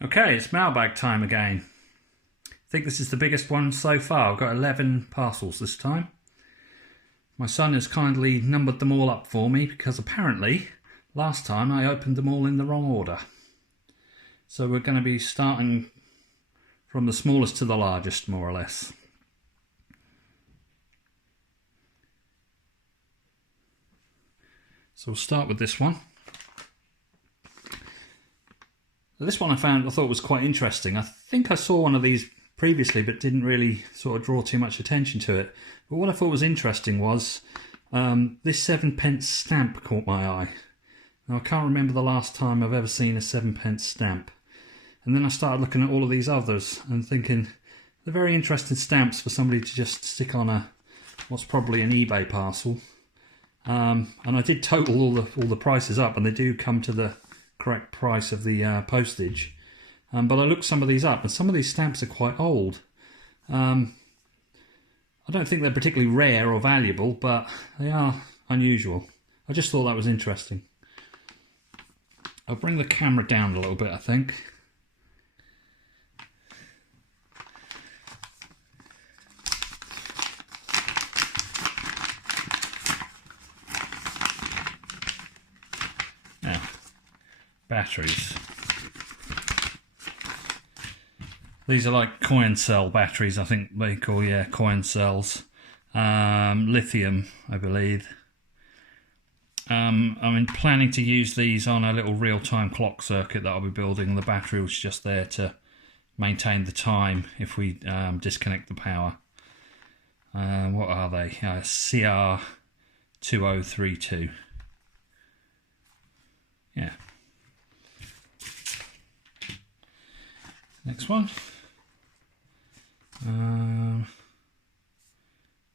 Okay, it's mailbag time again. I think this is the biggest one so far. I've got 11 parcels this time. My son has kindly numbered them all up for me because apparently last time I opened them all in the wrong order. So we're going to be starting from the smallest to the largest, more or less. So we'll start with this one. This one I thought was quite interesting. I think I saw one of these previously but didn't really sort of draw too much attention to it. But what I thought was interesting was this 7p stamp caught my eye. Now I can't remember the last time I've ever seen a 7p stamp. And then I started looking at all of these others and thinking they're very interesting stamps for somebody to just stick on what's probably an eBay parcel. And I did total all the prices up, and they do come to the correct price of the postage. But I looked some of these up, and some of these stamps are quite old. I don't think they're particularly rare or valuable, but they are unusual. I just thought that was interesting. I'll bring the camera down a little bit, I think. Now, batteries. These are like coin cell batteries, I think they call, yeah, coin cells. Lithium, I believe. I'm planning to use these on a little real-time clock circuit that I'll be building. The battery was just there to maintain the time if we disconnect the power. What are they? CR2032. Yeah. Next one.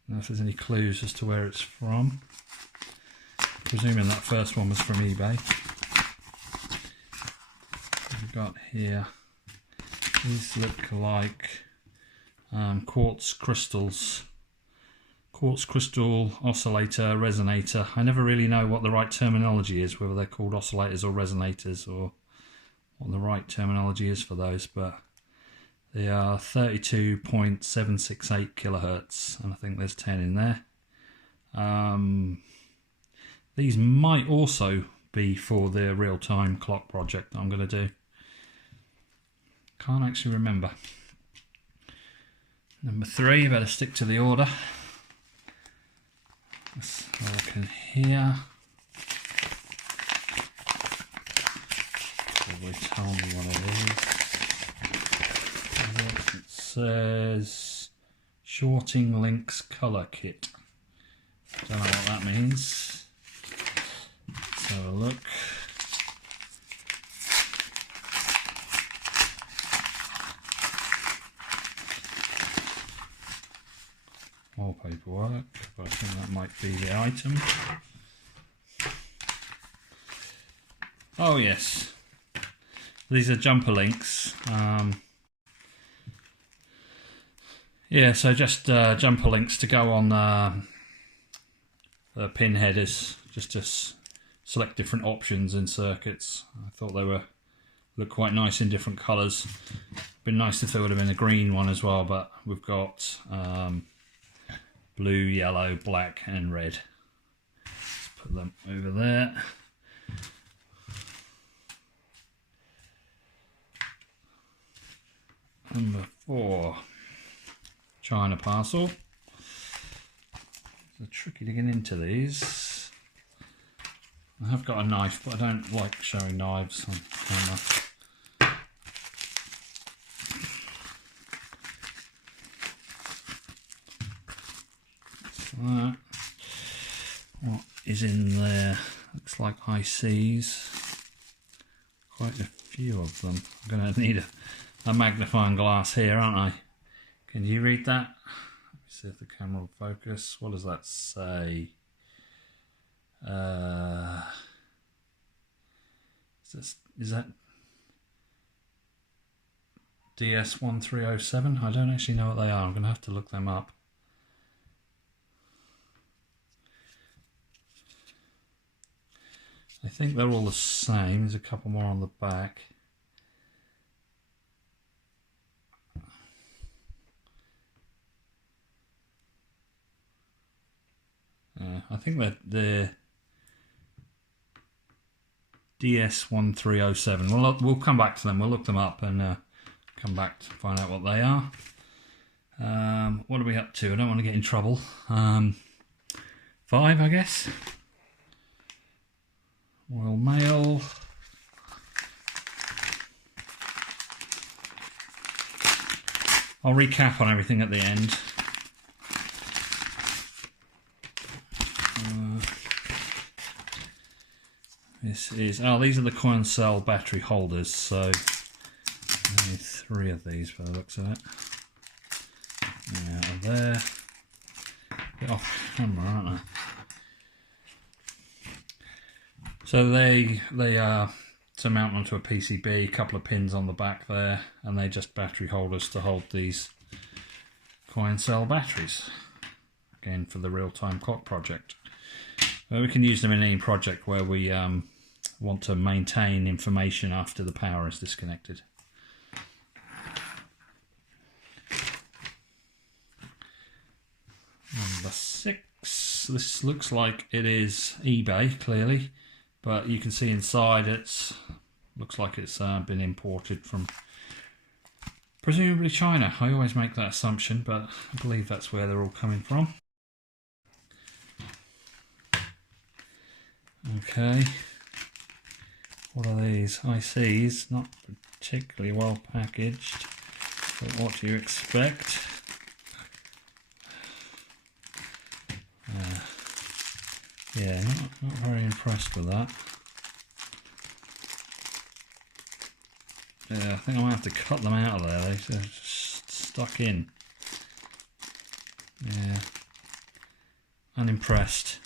Know if there's any clues as to where it's from. Presuming that first one was from eBay. What we've got here. These look like quartz crystals. Quartz crystal oscillator, resonator. I never really know what the right terminology is, whether they're called oscillators or resonators, or what the right terminology is for those, but they are 32.768 kilohertz, and I think there's 10 in there. These might also be for the real-time clock project that I'm going to do. Can't actually remember. Number 3, better stick to the order. Let's have a look in here. Probably tell me what it is. It says Shorting Links Colour Kit. Don't know what that means. Let's have a look. More paperwork, but I think that might be the item. Oh yes, these are jumper links. Yeah, so just jumper links to go on the pin headers, just to select different options in circuits. I thought they look quite nice in different colours. Been nice if there would have been a green one as well, but we've got blue, yellow, black and red. Let's put them over there. Number 4, China parcel. It's tricky to get into these. I have got a knife, but I don't like showing knives on camera. That. What is in there? Looks like ICs. Quite a few of them. I'm going to need a magnifying glass here, aren't I? Can you read that? Let me see if the camera will focus. What does that say? Is that DS1307? I don't actually know what they are. I'm going to have to look them up. I think they're all the same. There's a couple more on the back. I think they're DS1307. We'll come back to them. We'll look them up and come back to find out what they are. What are we up to? I don't want to get in trouble. 5, I guess. Royal Mail. I'll recap on everything at the end. These are the coin cell battery holders, so only 3 of these by the looks of it. Out of there. Bit off camera, aren't they? So they are to mount onto a PCB, a couple of pins on the back there, and they're just battery holders to hold these coin cell batteries. Again, for the real-time clock project. We can use them in any project where we want to maintain information after the power is disconnected. Number 6. This looks like it is eBay, clearly, but you can see inside looks like it's been imported from presumably China. I always make that assumption, but I believe that's where they're all coming from. Okay, what are these? ICs, not particularly well packaged, but what do you expect? Yeah, not very impressed with that. Yeah, I think I might have to cut them out of there. They're just stuck in. Yeah, unimpressed.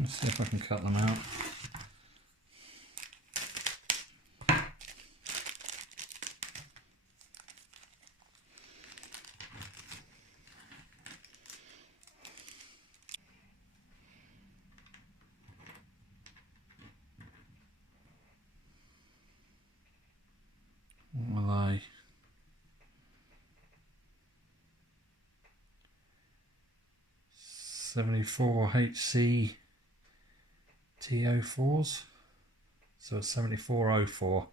Let's see if I can cut them out. What are they? HC TO4s, so it's 7404.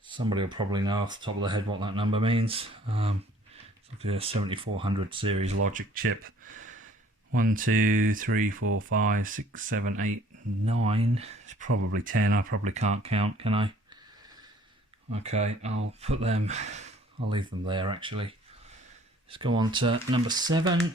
Somebody will probably know off the top of their head what that number means. It's like a 7400 series logic chip. 1, 2, 3, 4, 5, 6, 7, 8, 9. It's probably 10. I probably can't count, can I? Okay, I'll put them. I'll leave them there actually. Let's go on to number 7.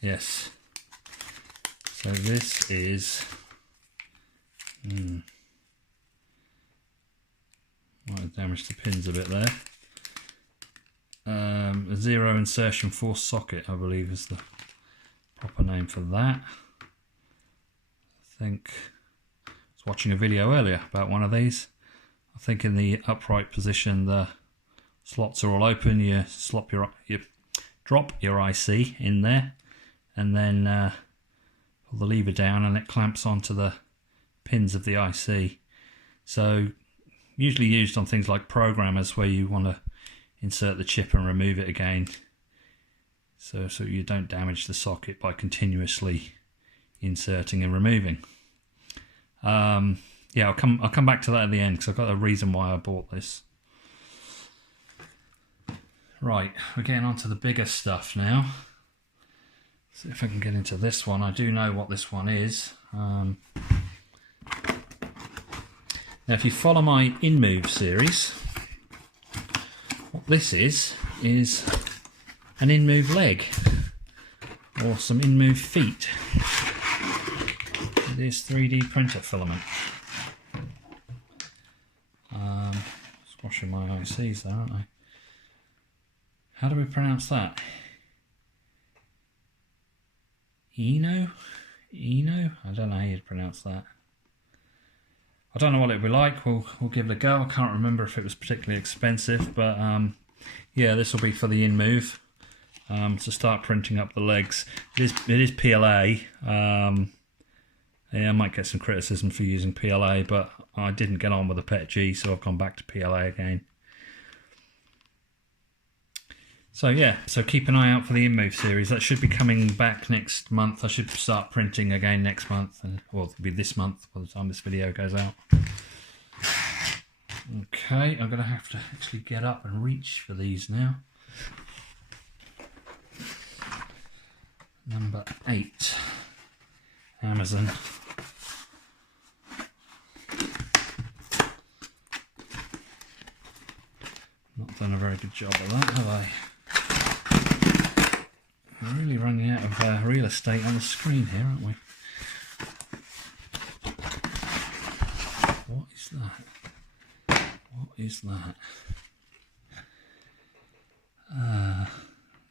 Yes. So this is might have damaged the pins a bit there. A zero insertion force socket, I believe, is the proper name for that. I think I was watching a video earlier about one of these. I think in the upright position the slots are all open. You drop your IC in there, and then pull the lever down and it clamps onto the pins of the IC. So usually used on things like programmers where you want to insert the chip and remove it again, so you don't damage the socket by continuously inserting and removing. Yeah, I'll come back to that at the end because I've got a reason why I bought this. Right, we're getting on to the bigger stuff now. See if I can get into this one. I do know what this one is. Now, if you follow my InMove series, what this is an InMove leg or some InMove feet. It is 3D printer filament. Squashing my ICs there, aren't I? How do we pronounce that? Eono? Eono? I don't know how you'd pronounce that. I don't know what it'd be like. We'll give it a go. I can't remember if it was particularly expensive, but yeah, this will be for the InMove. to start printing up the legs. It is PLA. Yeah, I might get some criticism for using PLA, but I didn't get on with the PETG, so I've gone back to PLA again. So yeah, so keep an eye out for the InMove series. That should be coming back next month. I should start printing again next month, or it'll be this month by the time this video goes out. Okay, I'm going to have to actually get up and reach for these now. Number 8, Amazon. Not done a very good job of that, have I? We're really running out of real estate on the screen here, aren't we? What is that? What is that?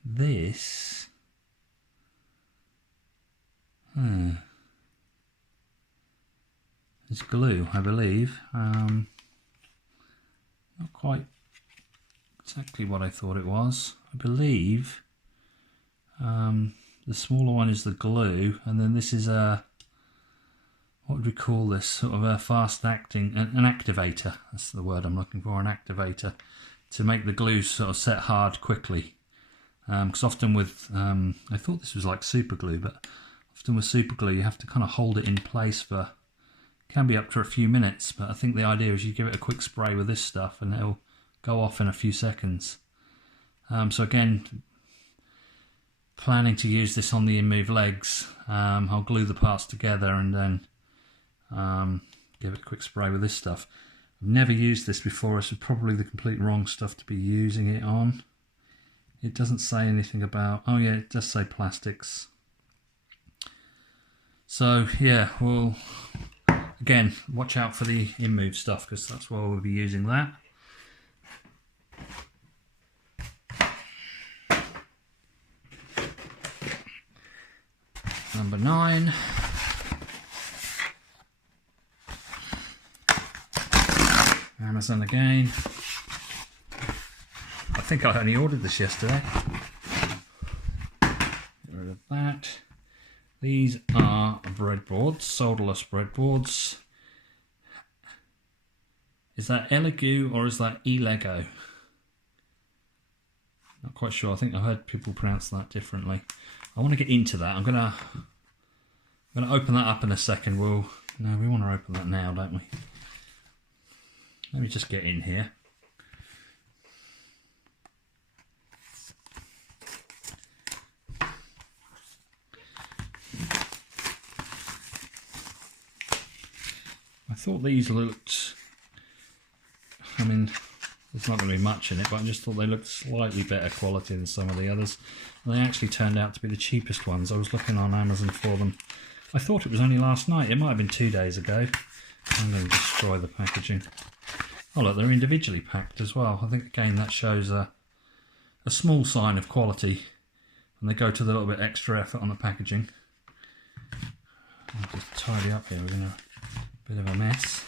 This. It's glue, I believe. Not quite exactly what I thought it was. I believe the smaller one is the glue, and then this is a, what would we call this? Sort of a fast acting, an activator. That's the word I'm looking for, an activator, to make the glue sort of set hard quickly. Because often with, I thought this was like super glue, but often with super glue you have to kind of hold it in place for, can be up to a few minutes, but I think the idea is you give it a quick spray with this stuff and it'll go off in a few seconds. So again, planning to use this on the InMove legs. I'll glue the parts together and then give it a quick spray with this stuff. I've never used this before. This is probably the complete wrong stuff to be using it on. It doesn't say anything about, oh yeah, it does say plastics. So yeah, we'll, again, watch out for the InMove stuff because that's where we'll be using that. Number 9. Amazon again. I think I only ordered this yesterday. Get rid of that. These are breadboards, solderless breadboards. Is that ELEGOO or is that ELEGOO? Not quite sure. I think I heard people pronounce that differently. I want to get into that. I'm gonna open that up in a second. We want to open that now, don't we? Let me just get in here. I thought these looked, I mean, there's not going to be much in it, but I just thought they looked slightly better quality than some of the others. And they actually turned out to be the cheapest ones. I was looking on Amazon for them. I thought it was only last night. It might have been 2 days ago. I'm going to destroy the packaging. Oh look, they're individually packed as well. I think again that shows a small sign of quality when they go to the little bit extra effort on the packaging. I'll just tidy up here. We're going to bit of a mess.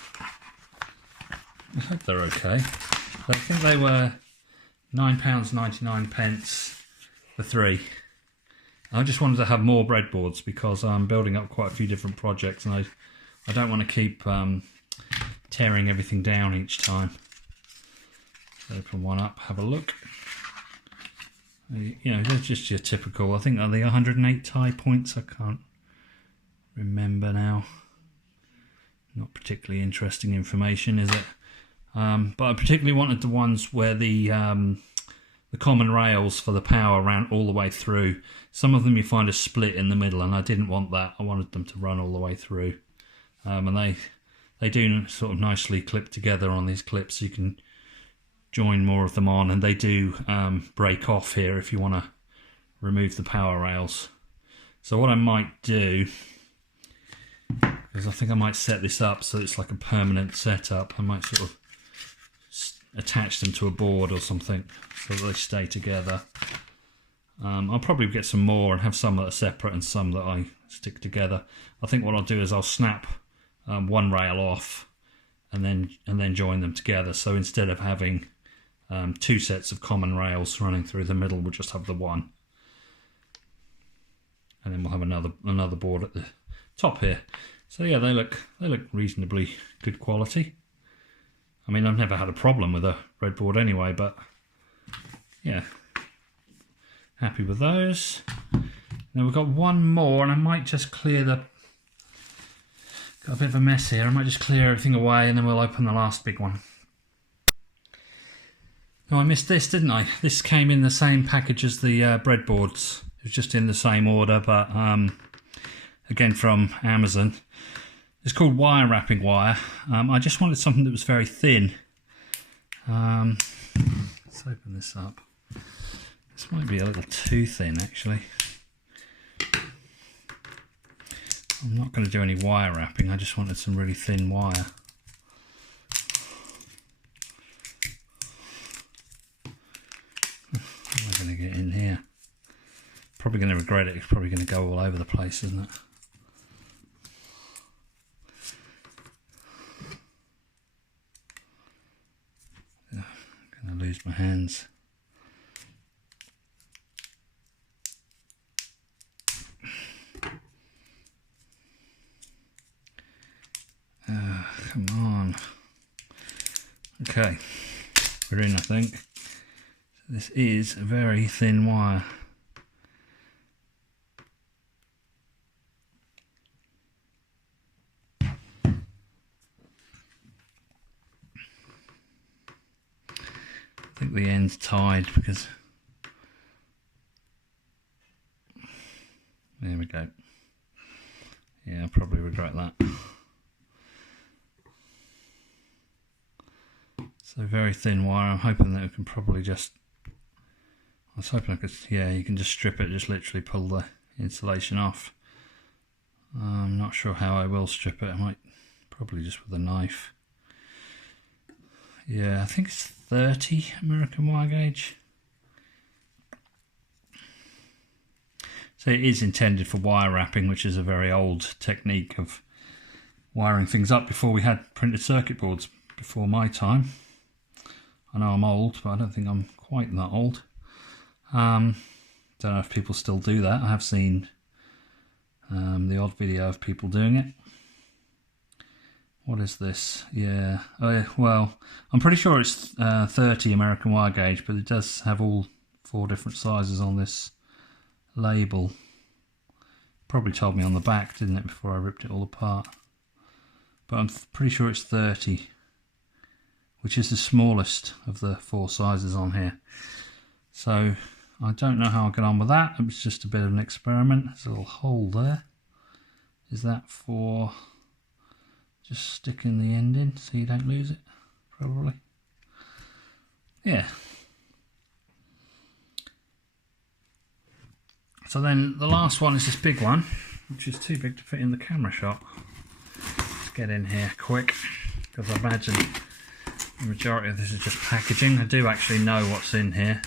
I hope they're okay. I think they were £9.99 for 3. I just wanted to have more breadboards because I'm building up quite a few different projects and I don't want to keep tearing everything down each time. Open one up, have a look. You know, they're just your typical, I think, are they 108 tie points? I can't remember now. Not particularly interesting information, is it? But I particularly wanted the ones where the common rails for the power ran all the way through. Some of them you find a split in the middle, and I didn't want that. I wanted them to run all the way through. And they do sort of nicely clip together on these clips, so you can join more of them on, and they do break off here if you want to remove the power rails. So what I might do, because I think I might set this up so it's like a permanent setup, I might sort of attach them to a board or something so that they stay together. I'll probably get some more and have some that are separate and some that I stick together. I think what I'll do is I'll snap one rail off and then join them together. So instead of having 2 sets of common rails running through the middle, we'll just have the one. and then we'll have another board at the top here. So yeah, they look reasonably good quality. I mean, I've never had a problem with a breadboard anyway, but yeah, happy with those. Now we've got one more, and I might just clear got a bit of a mess here. I might just clear everything away and then we'll open the last big one. Oh, I missed this, didn't I? This came in the same package as the breadboards. It was just in the same order, but again from Amazon. It's called wire wrapping wire. I just wanted something that was very thin. Let's open this up. This might be a little too thin, actually. I'm not going to do any wire wrapping. I just wanted some really thin wire. How am I going to get in here? Probably going to regret it. It's probably going to go all over the place, isn't it? I'm going to lose my hands. Come on. Okay, we're in, I think. This is a very thin wire. I think the end's tied because... There we go. Yeah, I'll probably regret that. So very thin wire. I'm hoping that we can probably just... I was hoping I could... Yeah, you can just strip it, just literally pull the insulation off. I'm not sure how I will strip it. I might probably just with a knife. Yeah, I think it's 30 American wire gauge. So it is intended for wire wrapping, which is a very old technique of wiring things up before we had printed circuit boards, before my time. I know I'm old, but I don't think I'm quite that old. Don't know if people still do that. I have seen the odd video of people doing it. What is this? Yeah, well, I'm pretty sure it's 30 American wire gauge, but it does have all 4 different sizes on this label. Probably told me on the back, didn't it, before I ripped it all apart. But I'm pretty sure it's 30, which is the smallest of the 4 sizes on here. So I don't know how I'll get on with that. It was just a bit of an experiment. There's a little hole there. Is that for just sticking the end in so you don't lose it? Probably. Yeah. So then the last one is this big one, which is too big to fit in the camera shot. Let's get in here quick, because I imagine the majority of this is just packaging. I do actually know what's in here.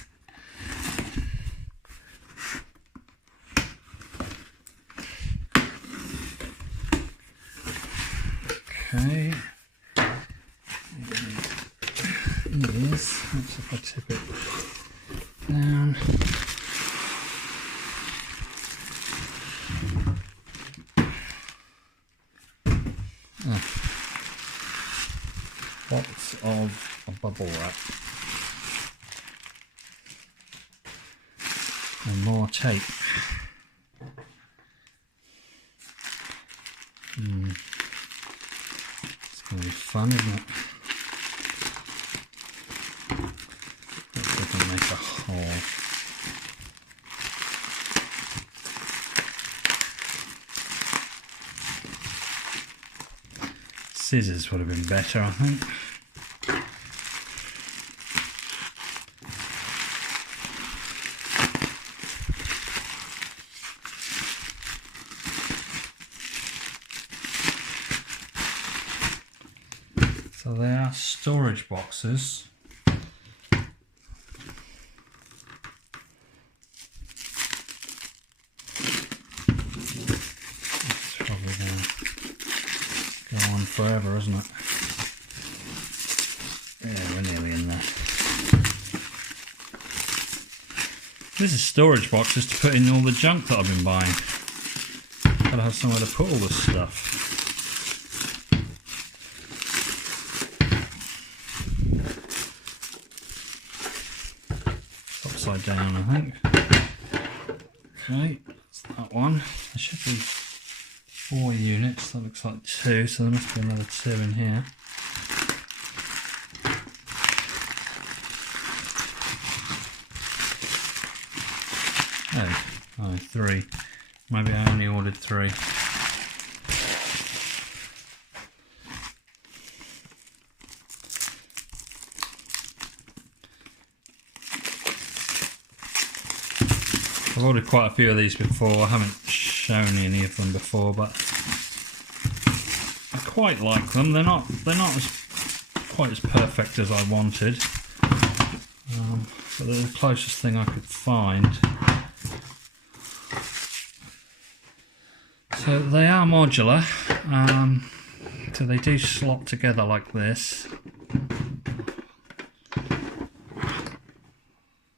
Okay. It is. Let's if I tip it down. Lots of a bubble wrap and more tape. It's going to be fun, isn't it? Let's see if I can make a hole. Scissors would have been better, I think. So they are storage boxes. Forever, isn't it? Yeah, we're nearly in there. This is storage boxes to put in all the junk that I've been buying. gotta have somewhere to put all this stuff. Upside down, I think. Okay, that's that one. There should be 4 units. That looks like 2, so there must be another 2 in here. Oh, 3. Maybe I only ordered 3. I've ordered quite a few of these before. I haven't shown any of them before, but I quite like them. They're not quite as perfect as I wanted, but they're the closest thing I could find. So they are modular, so they do slot together like this.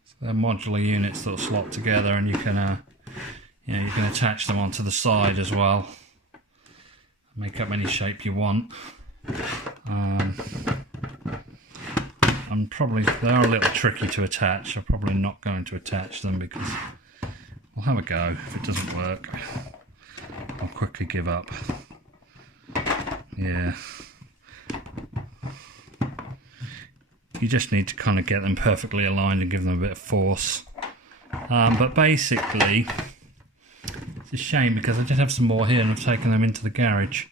So they're modular units that slot together, and you can attach them onto the side as well. Make up any shape you want. They are a little tricky to attach. I'm probably not going to attach them because we'll have a go. If it doesn't work, I'll quickly give up. Yeah. You just need to kind of get them perfectly aligned and give them a bit of force. But basically, it's a shame because I did have some more here and I've taken them into the garage.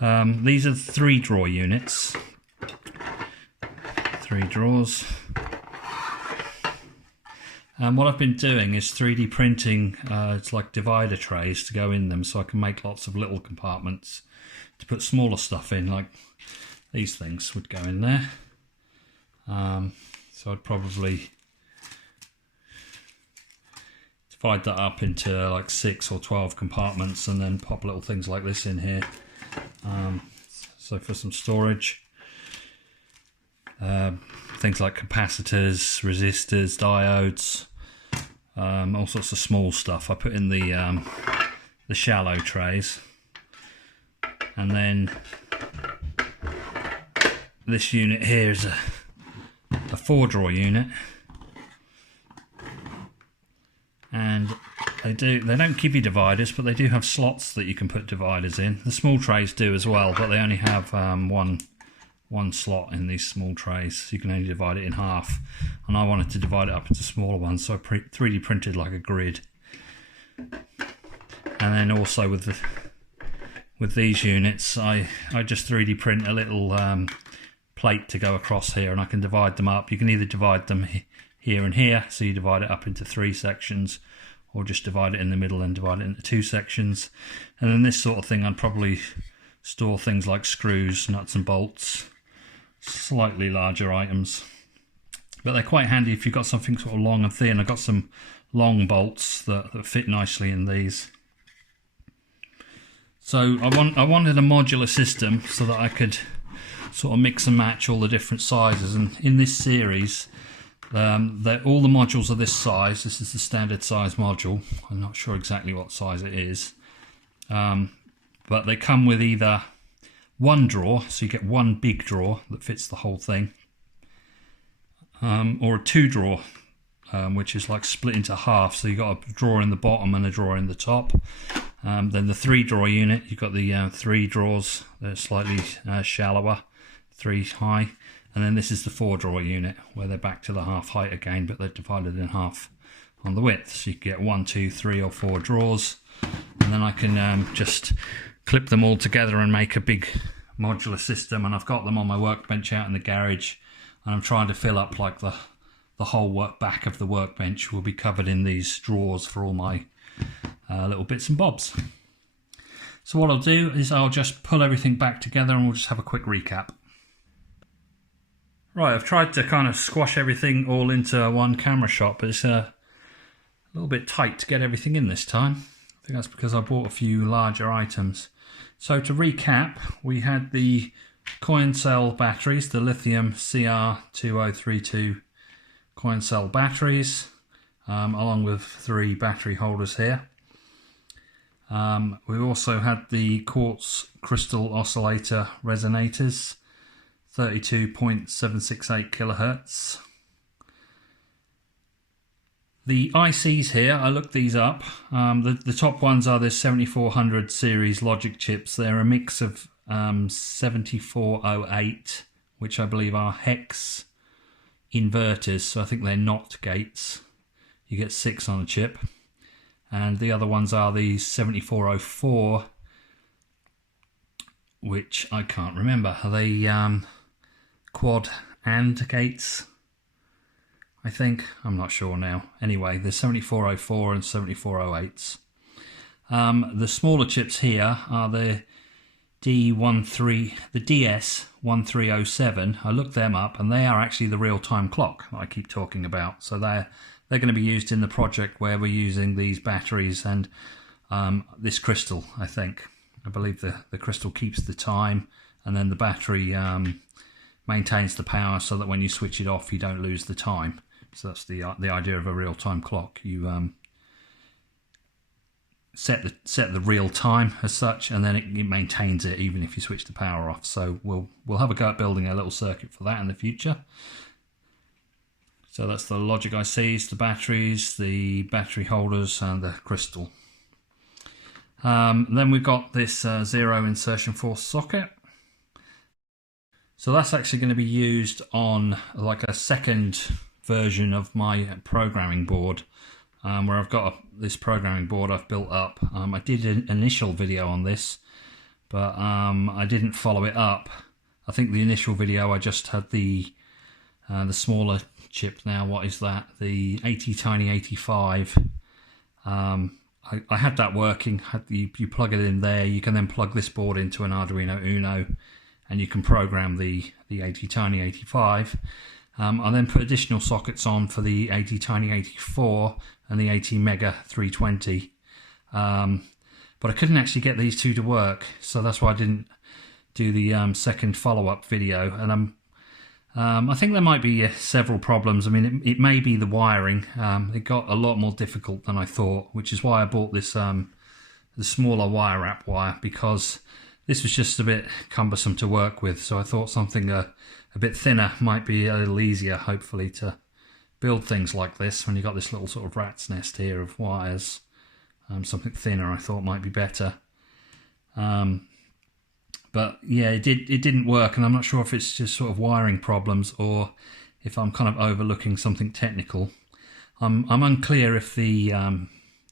These are 3 drawer units. 3 drawers. And what I've been doing is 3D printing, it's like divider trays to go in them, so I can make lots of little compartments to put smaller stuff in, like these things would go in there. So I'd probably divide that up into like 6 or 12 compartments and then pop little things like this in here. So for some storage. Things like capacitors, resistors, diodes, all sorts of small stuff I put in the shallow trays. And then this unit here is a 4 drawer unit, and they don't give you dividers, but they do have slots that you can put dividers in. The small trays do as well, but they only have one slot in these small trays, so you can only divide it in half, and I wanted to divide it up into smaller ones, so I 3D printed like a grid. And then also with these units, I just 3D print a little plate to go across here, and I can divide them up. You can either divide them here and here, so you divide it up into 3 sections, or just divide it in the middle and divide it into 2 sections. And then this sort of thing, I'd probably store things like screws, nuts and bolts, slightly larger items, but they're quite handy if you've got something sort of long and thin. I've got some long bolts that fit nicely in these. So I wanted a modular system so that I could sort of mix and match all the different sizes, and in this series all the modules are this size. This is the standard size module. I'm not sure exactly what size it is, but they come with either 1 drawer, so you get 1 big drawer that fits the whole thing, or a 2 drawer, which is like split into half, so you've got a drawer in the bottom and a drawer in the top. Then the 3 drawer unit, you've got the 3 drawers, they're slightly shallower, 3 high, and then this is the 4 drawer unit where they're back to the half height again, but they're divided in half on the width, so you can get 1, 2, 3 or 4 drawers, and then I can just clip them all together and make a big modular system. And I've got them on my workbench out in the garage, and I'm trying to fill up like the whole back of the workbench will be covered in these drawers for all my little bits and bobs. So what I'll do is I'll just pull everything back together and we'll just have a quick recap. Right, I've tried to kind of squash everything all into one camera shot, but it's a little bit tight to get everything in this time. I think that's because I bought a few larger items. So to recap, we had the coin cell batteries, the Lithium CR2032 coin cell batteries, along with 3 battery holders here. We also had the quartz crystal oscillator resonators, 32.768 kilohertz. The ICs here, I looked these up. The top ones are the 7400 series logic chips. They're a mix of 7408, which I believe are hex inverters, so I think they're NOT gates. You get 6 on a chip. And the other ones are the 7404, which I can't remember. Are they quad AND gates? I think. I'm not sure now. Anyway, the 7404 and 7408s. The smaller chips here are the DS1307. I looked them up, and they are actually the real-time clock that I keep talking about. So they're going to be used in the project where we're using these batteries and this crystal, I think. I believe the crystal keeps the time, and then the battery maintains the power so that when you switch it off, you don't lose the time. So that's the idea of a real-time clock. You set the real time as such, and then it maintains it even if you switch the power off. So we'll have a go at building a little circuit for that in the future. So that's the logic ICs, the batteries, the battery holders, and the crystal. Then we've got this 0 insertion force socket. So that's actually going to be used on like a second version of my programming board, where I've got this programming board I've built up. I did an initial video on this, but I didn't follow it up. I think the initial video I just had the smaller chip. Now what is that? The ATtiny85. I had that working. You plug it in there. You can then plug this board into an Arduino Uno, and you can program the ATtiny85. I then put additional sockets on for the ATtiny84 and the ATmega320, but I couldn't actually get these two to work, so that's why I didn't do the second follow-up video. And I think there might be several problems. I mean, it may be the wiring. It got a lot more difficult than I thought, which is why I bought this the smaller wire wrap wire, because this was just a bit cumbersome to work with. So I thought something a bit thinner might be a little easier, hopefully, to build things like this when you've got this little sort of rat's nest here of wires. Something thinner I thought might be better. But yeah, it didn't work, and I'm not sure if it's just sort of wiring problems or if I'm kind of overlooking something technical. I'm unclear if the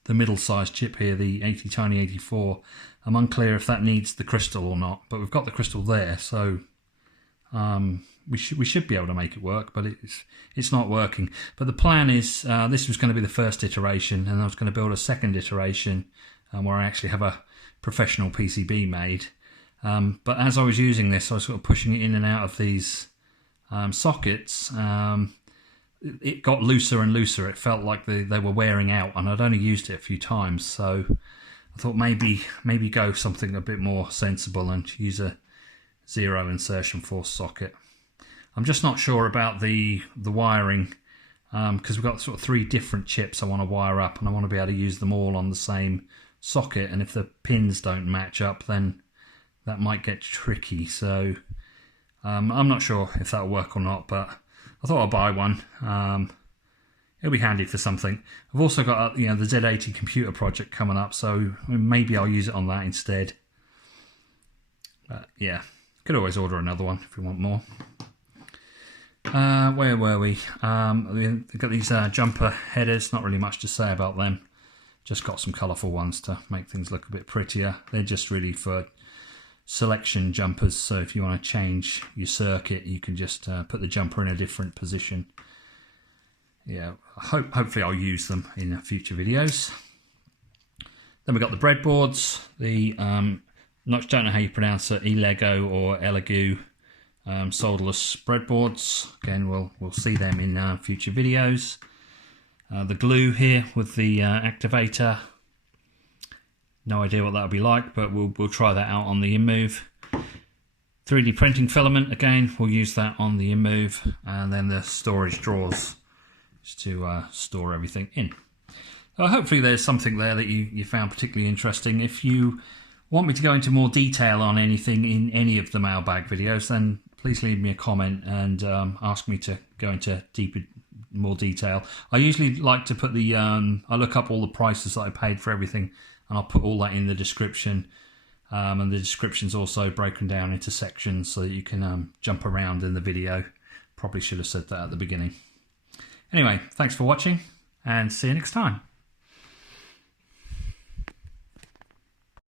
middle-sized chip here, the ATtiny84, I'm unclear if that needs the crystal or not. But we've got the crystal there, so we should be able to make it work, but it's not working. But the plan is this was going to be the first iteration, and I was going to build a second iteration where I actually have a professional PCB made. But as I was using this, I was sort of pushing it in and out of these sockets. It got looser and looser. It felt like they were wearing out, and I'd only used it a few times. So I thought maybe go something a bit more sensible and use a 0 insertion force socket. I'm just not sure about the wiring, because we've got sort of 3 different chips I want to wire up, and I want to be able to use them all on the same socket. And if the pins don't match up, then that might get tricky. So I'm not sure if that'll work or not, but I thought I'd buy one. It'll be handy for something. I've also got the Z80 computer project coming up, so maybe I'll use it on that instead. But yeah, could always order another one if you want more. Where were we? We've got these jumper headers. Not really much to say about them. Just got some colourful ones to make things look a bit prettier. They're just really for selection jumpers, so if you want to change your circuit, you can just put the jumper in a different position. Yeah, hopefully I'll use them in future videos. Then we've got the breadboards, the don't know how you pronounce it, ELEGOO or ELEGOO solderless breadboards. Again, we'll see them in future videos. The glue here with the activator. No idea what that'll be like, but we'll try that out on the InMove. 3D printing filament, again, we'll use that on the InMove. And then the storage drawers, just to store everything in. Hopefully there's something there that you found particularly interesting. If you want me to go into more detail on anything in any of the Mailbag videos, then please leave me a comment and ask me to go into more detail. I usually like to put I look up all the prices that I paid for everything, and I'll put all that in the description. And the description's also broken down into sections so that you can jump around in the video. Probably should have said that at the beginning. Anyway, thanks for watching, and see you next time.